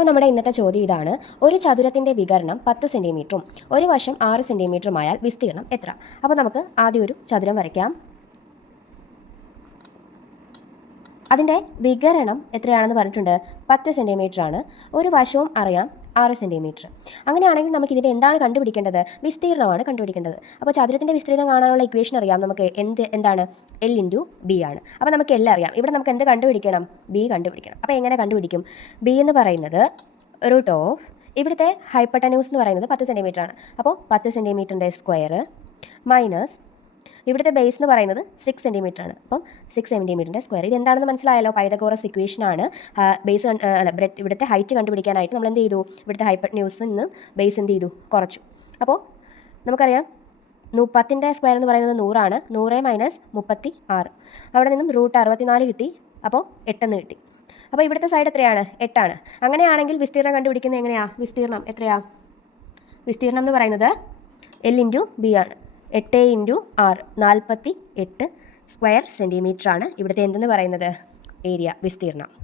അപ്പോൾ നമ്മുടെ ഇന്നത്തെ ചോദ്യം ഇതാണ്. ഒരു ചതുരത്തിന്റെ വികരണം പത്ത് സെന്റിമീറ്ററും ഒരു വശം ആറ് സെന്റിമീറ്ററുമായാൽ വിസ്തീർണം എത്ര? അപ്പോൾ നമുക്ക് ആദ്യം ഒരു ചതുരം വരയ്ക്കാം. അതിന്റെ വികരണം എത്രയാണെന്ന് പറഞ്ഞിട്ടുണ്ട്? പത്ത് സെന്റിമീറ്റർ ആണ് ഒരു വശവും അറിയാം ആറ് സെന്റിമീറ്റർ അങ്ങനെയാണെങ്കിൽ നമുക്ക് ഇതിന്റെ എന്താണ് കണ്ടുപിടിക്കേണ്ടത്? വിസ്തീർണമാണ് കണ്ടുപിടിക്കേണ്ടത്. അപ്പോൾ ചതുരത്തിന്റെ വിസ്തീർണം കാണാനുള്ള ഇക്വേഷൻ അറിയാം. നമുക്ക് എന്ത് എന്താണ്? എൽ ഇന്റു ബി ആണ്. അപ്പോൾ നമുക്ക് എല്ലാം അറിയാം. ഇവിടെ നമുക്ക് എന്ത് കണ്ടുപിടിക്കണം? ബി കണ്ടുപിടിക്കണം. അപ്പോൾ എങ്ങനെ കണ്ടുപിടിക്കും? ബി എന്ന് പറയുന്നത് റൂട്ട് ഓഫ് ഇവിടുത്തെ ഹൈപ്പട്ടന്യൂസ് എന്ന് പറയുന്നത് പത്ത് സെന്റിമീറ്റർ ആണ്. അപ്പോൾ പത്ത് സെന്റിമീറ്ററിന്റെ സ്ക്വയർ മൈനസ് ഇവിടുത്തെ ബേസ് എന്ന് പറയുന്നത് സിക്സ് സെന്റിമീറ്റർ ആണ്. അപ്പം സിക്സ് സെന്റിമീറ്ററിന്റെ സ്ക്വയർ ഇത് എന്താണെന്ന് മനസ്സിലായല്ലോ? പൈതഗോറസ് ഇക്വേഷൻ ആണ്. ബേസ് അല്ല ബ്രെഡ് ഇവിടുത്തെ ഹൈറ്റ് കണ്ടുപിടിക്കാനായിട്ട് നമ്മൾ എന്ത് ചെയ്തു? ഇവിടുത്തെ ഹൈപ്പർ ന്യൂസ് നിന്ന് ബേസ് എന്ത് ചെയ്തു? കുറച്ചു. അപ്പോൾ നമുക്കറിയാം മുപ്പത്തിന്റെ സ്ക്വയർ എന്ന് പറയുന്നത് നൂറാണ്. നൂറ് മൈനസ് മുപ്പത്തി ആറ്. അവിടെ നിന്നും റൂട്ട് അറുപത്തിനാല് കിട്ടി. അപ്പോൾ എട്ടെന്ന് കിട്ടി. അപ്പോൾ ഇവിടുത്തെ സൈഡ് എത്രയാണ്? എട്ടാണ്. അങ്ങനെയാണെങ്കിൽ വിസ്തീർണം കണ്ടുപിടിക്കുന്നത് എങ്ങനെയാണ് വിസ്തീർണം എത്രയാണ് വിസ്തീർണം എന്ന് പറയുന്നത് എൽ ഇന്റു ബി ആണ്. എട്ട് ഇന്റു ആറ് നാൽപ്പത്തി എട്ട് സ്ക്വയർ സെന്റിമീറ്റർ ആണ് ഇവിടുത്തെ എന്തെന്ന് പറയുന്നത്? ഏരിയ വിസ്തീർണം